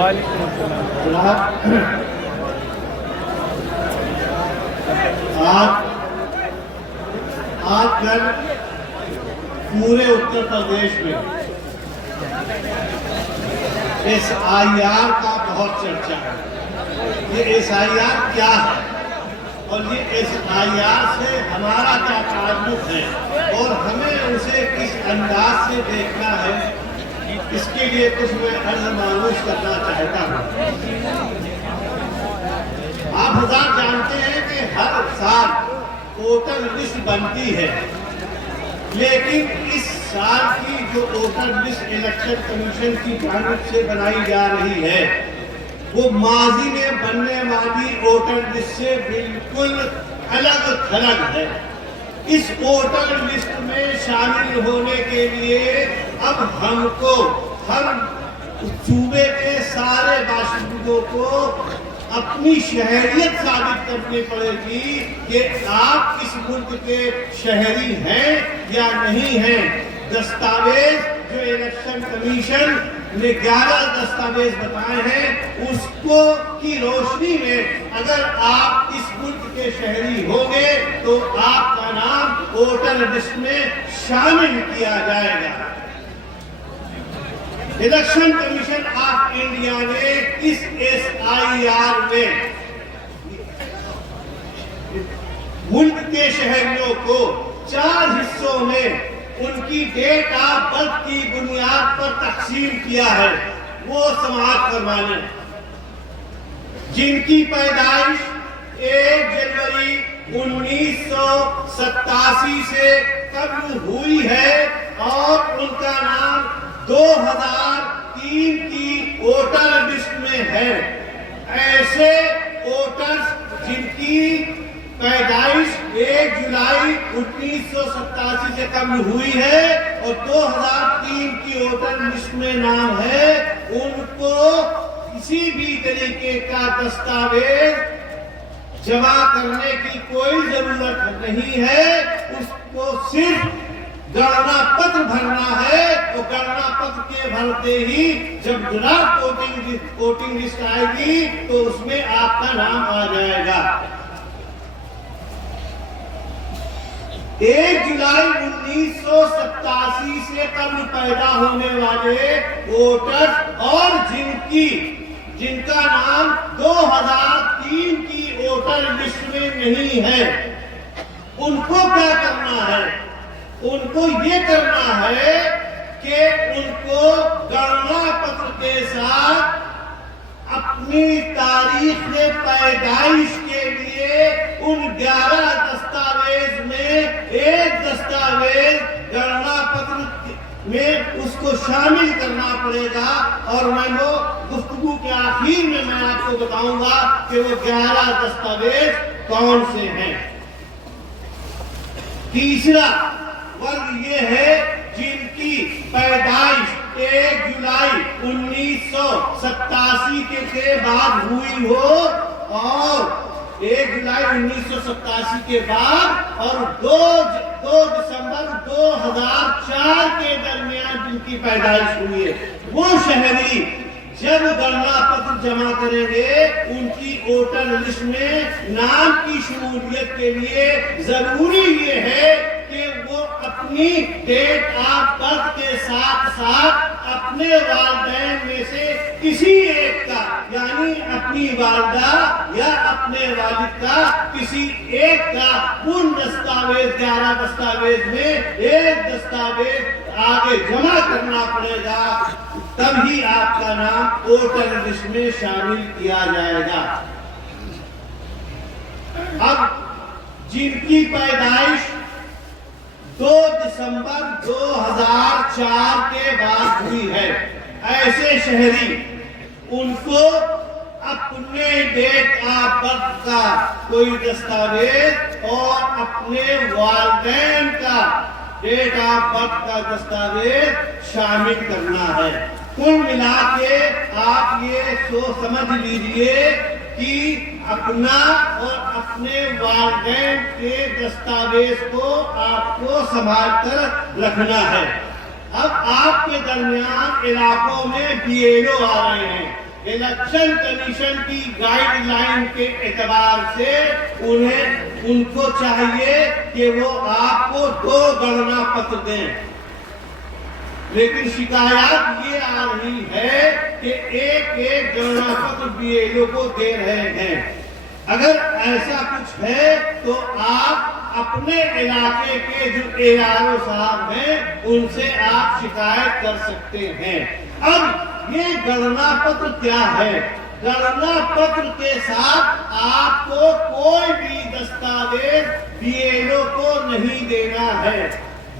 आजकल पूरे उत्तर प्रदेश में SIR का बहुत चर्चा है। ये SIR क्या है और ये SIR से हमारा क्या ताल्लुक है और हमें उसे किस अंदाज से देखना है, इसके लिए कुछ मैं अर्ज मालूम करना चाहता हूँ। आप हजार जानते हैं कि हर साल वोटर लिस्ट बनती है, लेकिन इस साल की जो वोटर लिस्ट इलेक्शन कमीशन की जानिब से बनाई जा रही है वो माजी में बनने वाली वोटर लिस्ट से बिल्कुल अलग थलग है। इस वोटर लिस्ट में शामिल होने के लिए अब हमको हर सूबे के सारे बाशिंदों को अपनी शहरियत साबित करनी पड़ेगी कि आप इस मुल्क के शहरी हैं या नहीं हैं। दस्तावेज जो इलेक्शन कमीशन ने 11 दस्तावेज बताए हैं, उसको की रोशनी में अगर आप इस मुल्क के शहरी होंगे तो आपका नाम वोटर लिस्ट में शामिल किया जाएगा। इलेक्शन कमीशन ऑफ इंडिया ने इस SIR में मुल्क के शहरियों को 4 हिस्सों में उनकी डेट ऑफ बर्थ की बुनियाद पर तकसीम किया है। वो समाप्त करवाने जिनकी पैदाइश 1 जनवरी 1987 से कब्ल हुई है और उनका नाम 2003 की वोटर लिस्ट में है। ऐसे वोटर्स जिनकी पैदाइश 1 जुलाई 1987 से कब्ल हुई है और 2003 की वोटर लिस्ट में नाम है, उनको किसी भी तरीके का दस्तावेज जमा करने की कोई जरूरत नहीं है। उसको सिर्फ गणना पत्र भरना है। तो गणना पत्र के भरते ही जब ड्राफ्ट वोटिंग लिस्ट आएगी तो उसमें आपका नाम आ जाएगा। 1 जुलाई 1987 से कब्ल पैदा होने वाले वोटर्स और जिनका नाम 2003 की वोटर लिस्ट में नहीं है, उनको क्या करना है? उनको ये करना है कि उनको गणना पत्र के साथ अपनी तारीख पैदाइश के लिए उन 11 दस्तावेज में एक दस्तावेज गणना पत्र में उसको शामिल करना पड़ेगा। और मैं वो गुफ्तगू के आखिर में मैं आपको बताऊंगा कि वो 11 दस्तावेज कौन से हैं। तीसरा वर्ग ये है जिनकी पैदाइश 1 जुलाई 1987 के बाद हुई हो और 1 जुलाई 1987 के बाद और 2 दिसंबर 2004 के दरमियान जिनकी पैदाइश हुई है, वो शहरी जब गणना पत्र जमा करेंगे उनकी वोटर लिस्ट में नाम की शमूलियत के लिए जरूरी ये है कि वो अपनी डेट ऑफ बर्थ के साथ साथ अपने वालिदैन में से किसी एक का, यानी अपनी वालिदा या अपने वालिद का किसी एक का पूर्ण दस्तावेज 11 दस्तावेज में एक दस्तावेज आगे जमा करना पड़ेगा, तभी आपका नाम वोटर लिस्ट में शामिल किया जाएगा। अब जिनकी पैदाइश 2 दिसंबर 2004 के बाद हुई है, ऐसे शहरी उनको अपने डेट ऑफ बर्थ का कोई दस्तावेज और अपने वालिदैन का डेट ऑफ बर्थ का दस्तावेज शामिल करना है। कुल मिला के आप ये सोच समझ लीजिए कि अपना और अपने वालिदैन के दस्तावेज को आपको संभाल कर रखना है। अब आपके दरमियान इलाकों में BLO आ रहे हैं, इलेक्शन कमीशन की गाइडलाइन के एतबार से उनको चाहिए कि वो आपको 2 गणना पत्र दें, लेकिन शिकायत ये आ रही है कि एक गणना पत्र बीएलओ को दे रहे हैं। अगर ऐसा कुछ है तो आप अपने इलाके के जो एआरओ साहब हैं उनसे आप शिकायत कर सकते हैं। अब ये गणना पत्र क्या है? गणना पत्र के साथ आपको कोई भी दस्तावेज बीएलओ को नहीं देना है।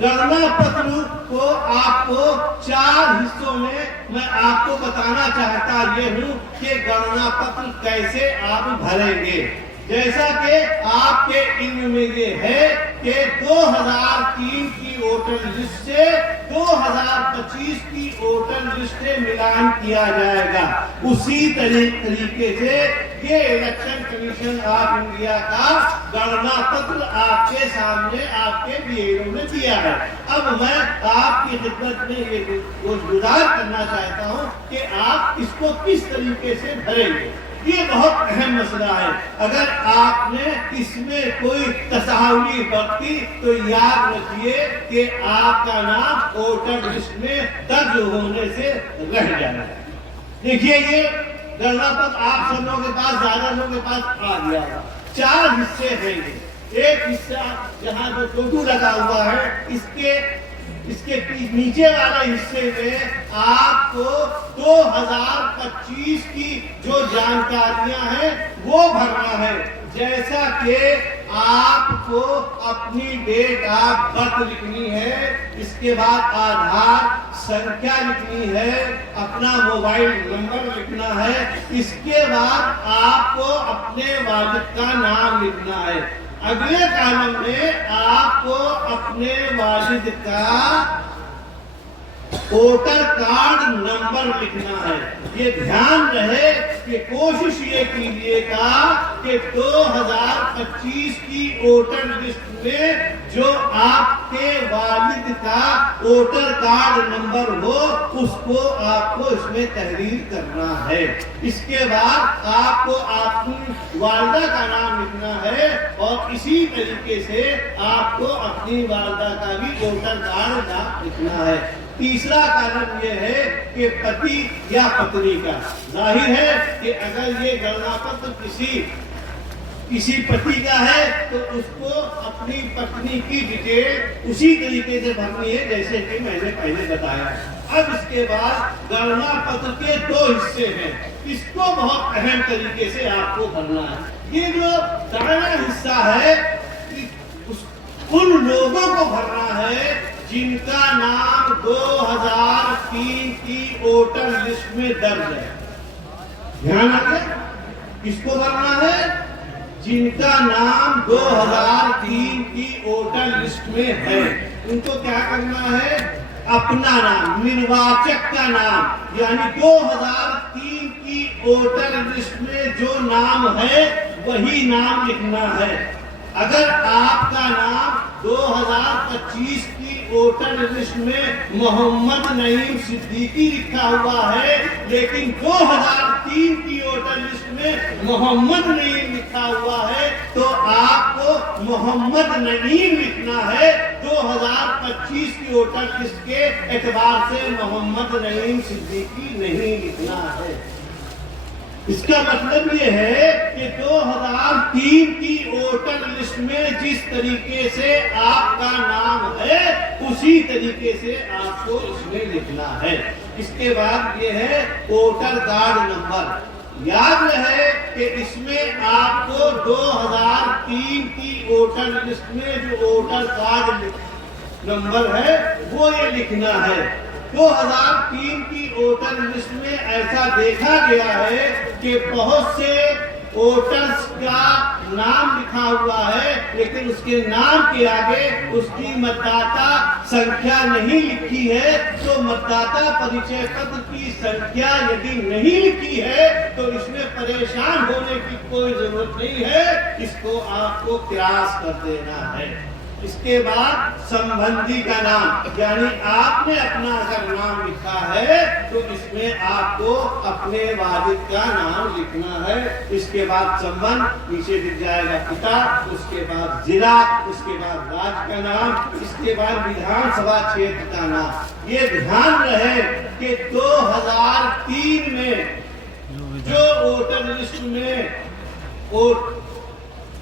गणना पत्र को आपको 4 हिस्सों में मैं आपको बताना चाहता ये हूँ कि गणना पत्र कैसे आप भरेंगे। जैसा कि आपके इल्म में ये है कि 2003 की वोटर लिस्ट से 2025 की वोटर लिस्ट में मिलान किया जाएगा। उसी तरीके से ये इलेक्शन कमीशन ऑफ इंडिया का गणना पत्र आपके सामने आपके बीएलओ ने दिया है। अब मैं आपकी खिदमत में ये गुजारिश करना चाहता हूँ कि आप इसको किस तरीके से भरेंगे। ये बहुत अहम मसला है। अगर आपने इसमें कोई तसाहुली बरती तो याद रखिए कि आपका नाम वोटर लिस्ट में दर्ज होने से रह जाएगा। देखिए ये गणना पत्र आप सब लोगों के पास, ज्यादा लोगों के पास आ गया। 4 हिस्से हैं। एक हिस्सा जहाँ जो फोटो लगा हुआ है इसके नीचे वाले हिस्से में आपको 2025 की जो जानकारियां हैं वो भरना है। जैसा कि आपको अपनी डेट ऑफ बर्थ लिखनी है, इसके बाद आधार संख्या लिखनी है, अपना मोबाइल नंबर लिखना है, इसके बाद आपको अपने वालिद का नाम लिखना है। अगले कॉलम में आपको अपने वालिद का वोटर कार्ड नंबर लिखना है। ये ध्यान रहे कि कोशिश ये कीजिएगा कि 2025 की वोटर लिस्ट में जो आपके वालिद का वोटर कार्ड नंबर हो उसको आपको इसमें तहरीर करना है। इसके बाद आपको अपनी वालिदा का नाम लिखना है और इसी तरीके से आपको अपनी वालिदा का भी वोटर कार्ड नाम लिखना है। तीसरा कारण यह है कि पति या पत्नी का, जाहिर है कि अगर ये गणना पत्र किसी पति का है तो उसको अपनी पत्नी की डिटेल उसी तरीके से भरनी है जैसे कि मैंने पहले बताया। अब इसके बाद गणना पत्र के 2 हिस्से हैं, इसको बहुत अहम तरीके से आपको भरना है। ये जो दाना हिस्सा है उन लोगों को भरना है जिनका नाम 2003 की वोटर लिस्ट में दर्ज है। ध्यान रखें, किसको भरना है? जिनका नाम 2003 की वोटर लिस्ट में है। उनको क्या करना है? अपना नाम, निर्वाचक का नाम, यानी 2003 की वोटर लिस्ट में जो नाम है वही नाम लिखना है। अगर आपका नाम 2025 की वोटर लिस्ट में मोहम्मद नईम सिद्दीकी लिखा हुआ है, लेकिन 2003 की वोटर लिस्ट में मोहम्मद नईम लिखा हुआ है, तो आपको मोहम्मद नईम लिखना है। 2025 की वोटर लिस्ट के एतबार से मोहम्मद नईम सिद्दीकी नहीं लिखना है। इसका मतलब ये है कि 2003 की वोटर लिस्ट में जिस तरीके से आपका नाम है उसी तरीके से आपको इसमें लिखना है। इसके बाद ये है वोटर कार्ड नंबर। याद रहे कि इसमें आपको 2003 की वोटर लिस्ट में जो वोटर कार्ड नंबर है वो ये लिखना है। 2003 की वोटर लिस्ट में ऐसा देखा गया है कि बहुत से वोटर्स का नाम लिखा हुआ है लेकिन उसके नाम के आगे उसकी मतदाता संख्या नहीं लिखी है। तो मतदाता परिचय पत्र की संख्या यदि नहीं लिखी है तो इसमें परेशान होने की कोई जरूरत नहीं है, इसको आपको क्रॉस कर देना है। इसके बाद संबंधी का नाम, यानी आपने अपना अगर नाम लिखा है तो इसमें आपको अपने वालिद का नाम लिखना है। इसके बाद संबंध, नीचे दिख जाएगा पिता, उसके बाद जिला, उसके बाद राज्य का नाम, इसके बाद विधानसभा क्षेत्र का नाम। ये ध्यान रहे कि 2003 में जो वोटर लिस्ट में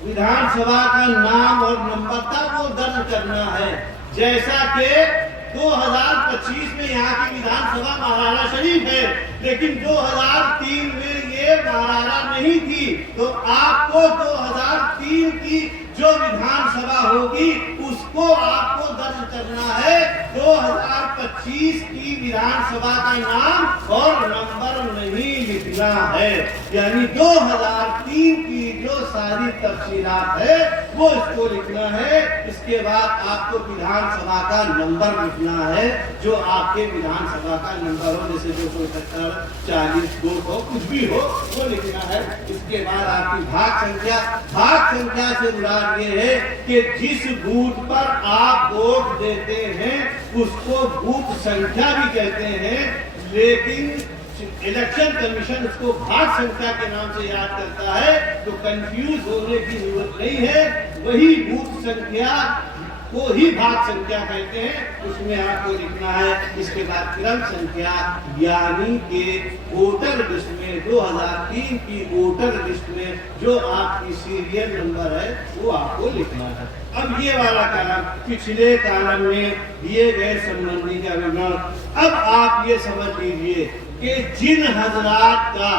विधानसभा का नाम और नंबर था वो दर्ज करना है। जैसा कि 2025 में यहाँ की विधानसभा महाराणा शरीफ है, लेकिन 2003 में ये महाराणा नहीं थी, तो आपको 2003 की जो विधानसभा होगी उसको आपको दर्ज करना है। 2025 की विधानसभा का नाम और नंबर नहीं लिखना है, यानी 2003 की जो सारी तफसीलात है वो इसको लिखना है। इसके बाद आपको विधानसभा का नंबर लिखना है, जो आपके विधानसभा का नंबर हो, जैसे 270, 40, 200 कुछ भी हो वो लिखना है। इसके बाद आपकी भाग संख्या से मुराद ये है कि जिस बूथ पर आप वोट देते हैं उसको बूथ संख्या भी कहते हैं, लेकिन इलेक्शन कमीशन उसको भाग संख्या के नाम से याद करता है, तो कंफ्यूज होने की जरूरत नहीं है। वही बूथ संख्या को ही भाग संख्या कहते हैं, उसमें आपको लिखना है। इसके बाद क्रम संख्या, यानी कि वोटर लिस्ट में 2003 की वोटर लिस्ट में जो आपकी सीरियल नंबर है वो आपको लिखना है। अब ये वाला कॉलम पिछले कॉलम में दिए गए संबंधी का विवरण। अब आप ये समझ लीजिए कि जिन हजरात का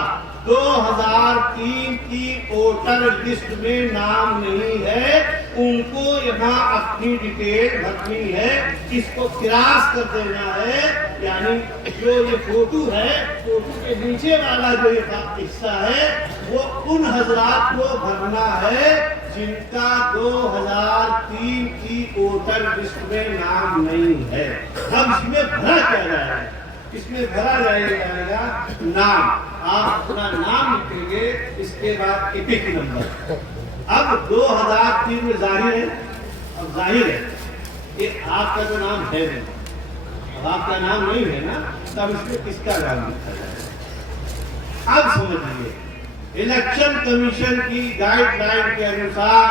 2003 की वोटर लिस्ट में नाम नहीं है उनको यहाँ अपनी डिटेल भरनी है, इसको क्रॉस कर देना है। यानी जो ये फोटो है, फोटो के नीचे वाला जो ये हिस्सा है वो उन हजरात को भरना है जिनका 2003 की वोटर लिस्ट में नाम नहीं है। अब इसमें भरा क्या जाएगा? इसमें भरा जाएगा नाम। आप अपना नाम लिखेंगे, इसके बाद एपिक नंबर। अब 2003 में जाहिर है, अब जाहिर है कि आपका जो नाम है, अब आपका नाम नहीं है ना, तब इसमें किसका नाम लिखा जाएगा? अब समझिए, इलेक्शन कमीशन की गाइडलाइन के अनुसार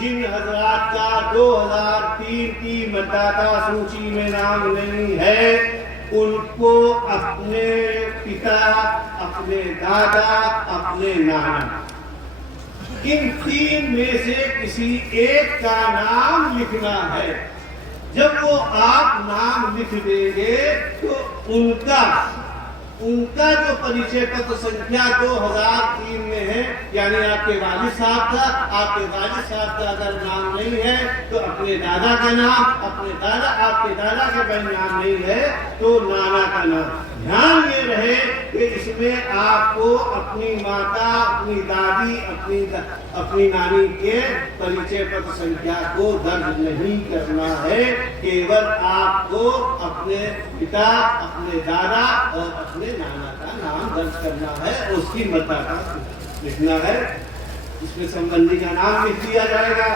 जिन हजरात का 2003 की मतदाता सूची में नाम नहीं है उनको अपने पिता, अपने दादा, अपने नाना, इन तीन में से किसी एक का नाम लिखना है। जब वो आप नाम लिख देंगे तो उनका जो परिचय पत्र संख्या 2003 में है, यानी आपके वालिद साहब का, आपके वालिद साहब का अगर नाम नहीं है तो अपने दादा का नाम, अपने दादा, आपके दादा का अगर नाम नहीं है तो नाना का नाम। ध्यान ये रहे कि इसमें आपको अपनी माता, अपनी दादी, अपनी नानी के परिचय पत्र संख्या को दर्ज नहीं करना है। केवल आपको अपने पिता, अपने दादा और अपने नाना का नाम दर्ज करना है, उसकी मतदाता लिखना है। इसमें संबंधी का नाम लिख दिया जाएगा,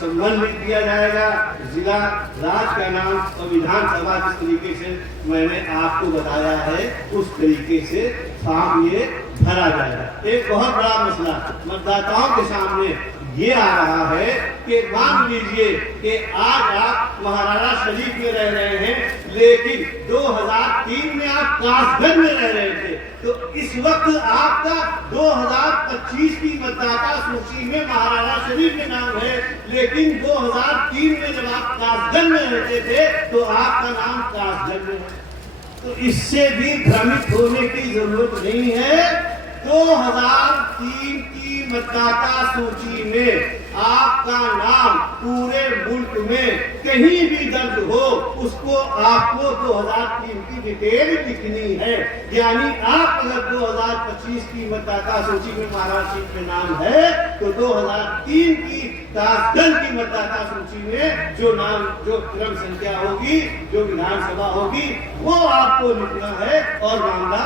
संबंध लिख दिया जाएगा, जिला, राज्य का नाम और विधानसभा जिस तरीके से मैंने आपको बताया है उस तरीके से फॉर्म ये भरा जाएगा। एक बहुत बड़ा मसला मतदाताओं के सामने ये आ रहा है कि मान लीजिए कि आज आप महाराणा शरीफ में रह रहे हैं, लेकिन 2003 में आप कासगंज में रह रहे थे, तो इस वक्त आपका 2025 की मतदाता सूची में महाराणा शरीफ में नाम है, लेकिन 2003 में जब आप कासगंज में रहते थे तो आपका नाम कासगंज में है। तो इससे भी भ्रमित होने की जरूरत नहीं है। 2003 की मतदाता सूची में आपका नाम पूरे मुल्क में कहीं भी दर्ज हो, उसको आपको 2003 की डिटेल लिखनी है। यानी आप अगर 2025 की मतदाता सूची में महाराष्ट्र में नाम है तो 2003 की कासगंज की मतदाता सूची में जो नाम, जो क्रम संख्या होगी, जो विधानसभा होगी, वो आपको लिखना है और मामला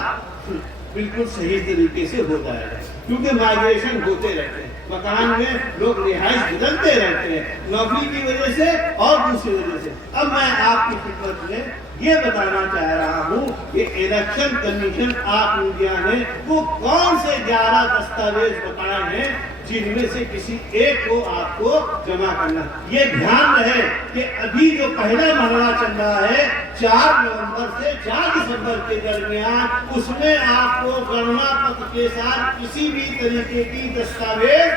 बिल्कुल सही तरीके से हो जाएगा, क्योंकि माइग्रेशन होते रहते हैं, मकान में लोग रिहाइश बदलते रहते हैं, नौकरी की वजह से और दूसरी वजह से। अब मैं आपकी खिदमत में ये बताना चाह रहा हूँ कि इलेक्शन कमीशन ऑफ इंडिया ने वो कौन से 11 दस्तावेज बताए हैं जिनमें से किसी एक को आपको जमा करना। ये ध्यान रहे कि अभी जो पहला महीना चल रहा है 4 नवंबर से 4 दिसंबर के दरमियान, उसमें आपको गणना पत्र के साथ किसी भी तरीके की दस्तावेज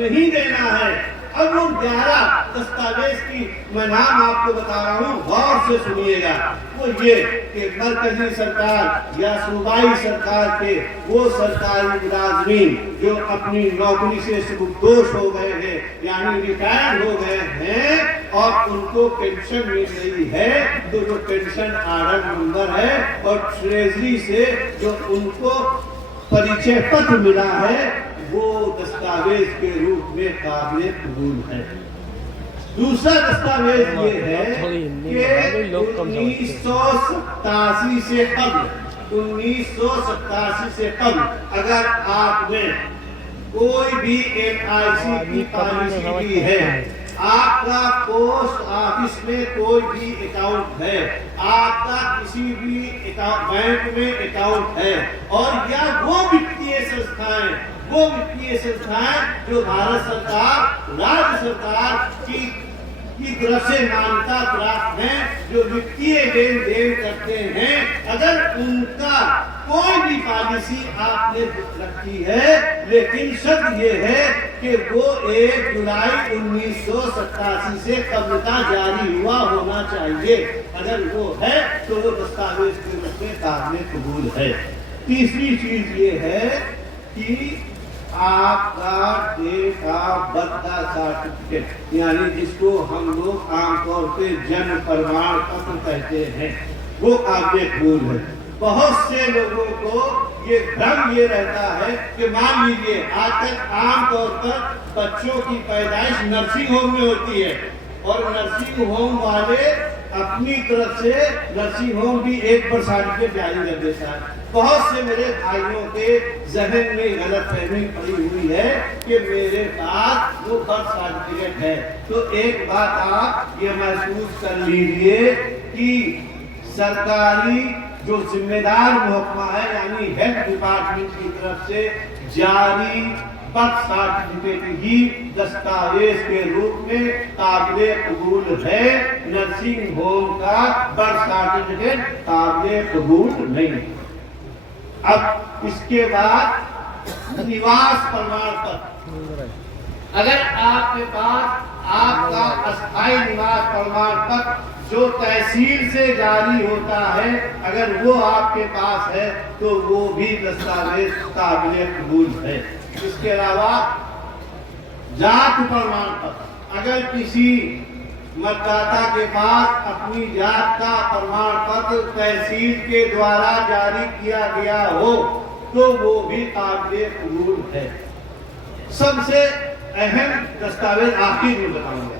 नहीं देना है। अब उन 11 दस्तावेज की मैं नाम आपको बता रहा हूँ, गौर से सुनिएगा। वो ये कि मरकजी सरकार या सूबाई सरकार के वो सरकारी मुलाजमीन जो अपनी नौकरी से सुबुकदोश हो गए हैं, यानी रिटायर्ड हो गए हैं और उनको पेंशन मिल रही है, तो जो पेंशन आर्डर नंबर है और ट्रेजरी से जो उनको परिचय पत्र मिला है, वो दस्तावेज के रूप में काबिल कबूल है। दूसरा दस्तावेज ये है कि 1987 से कबल 1987 से कबल अगर आपने कोई भी NIC की पॉलिसी ली है, आपका पोस्ट ऑफिस में कोई भी अकाउंट है, आपका किसी भी बैंक में अकाउंट है, और या वो वित्तीय संस्थाएं जो भारत सरकार, राज्य सरकार की तरफ से मान्यता प्राप्त हैं, जो वित्तीय लेन देन करते हैं, अगर उनका कोई भी पॉलिसी आपने रखी है, लेकिन शर्त ये है कि वो 1 जुलाई 1987 से कब का जारी हुआ होना चाहिए। अगर वो है तो वो दस्तावेज के रूप में काबिल कबूल है। तीसरी चीज ये है कि आपका डेट ऑफ बर्थ का सर्टिफिकेट, यानी जिसको हम लोग आमतौर पे जन्म प्रमाण पत्र कहते हैं, वो काबिल कबूल है। बहुत से लोगों को ये भ्रम ये रहता है कि मान लीजिए आजकल आमतौर पर बच्चों की पैदाइश नर्सिंग होम में होती है, और नर्सिंग होम वाले अपनी तरफ से नर्सिंग होम भी एक बर्थ सर्टिफिकेट जारी कर देता है। बहुत से मेरे भाइयों के जहन में गलतफहमी पड़ी हुई है कि मेरे पास वो बर्थ सर्टिफिकेट है। तो एक बात आप ये महसूस कर लीजिए कि सरकारी जो जिम्मेदार महकमा है, यानी हेल्थ डिपार्टमेंट की तरफ से जारी बर्थ सर्टिफिकेट ही दस्तावेज के रूप में काबिल कबूल है। नर्सिंग होम का बर्थ सर्टिफिकेट काबिल कबूल नहीं। अब इसके बाद निवास प्रमाण पत्र, अगर आपके पास आपका अस्थायी निवास प्रमाण पत्र जो तहसील से जारी होता है, अगर वो आपके पास है तो वो भी दस्तावेज काबिल कबूल है। इसके अलावा जात प्रमाण पत्र, अगर किसी मतदाता के पास अपनी जात का प्रमाण पत्र तहसील के द्वारा जारी किया गया हो तो वो भी काबिल कबूल है। सबसे अहम दस्तावेज आखिर में बताऊंगा।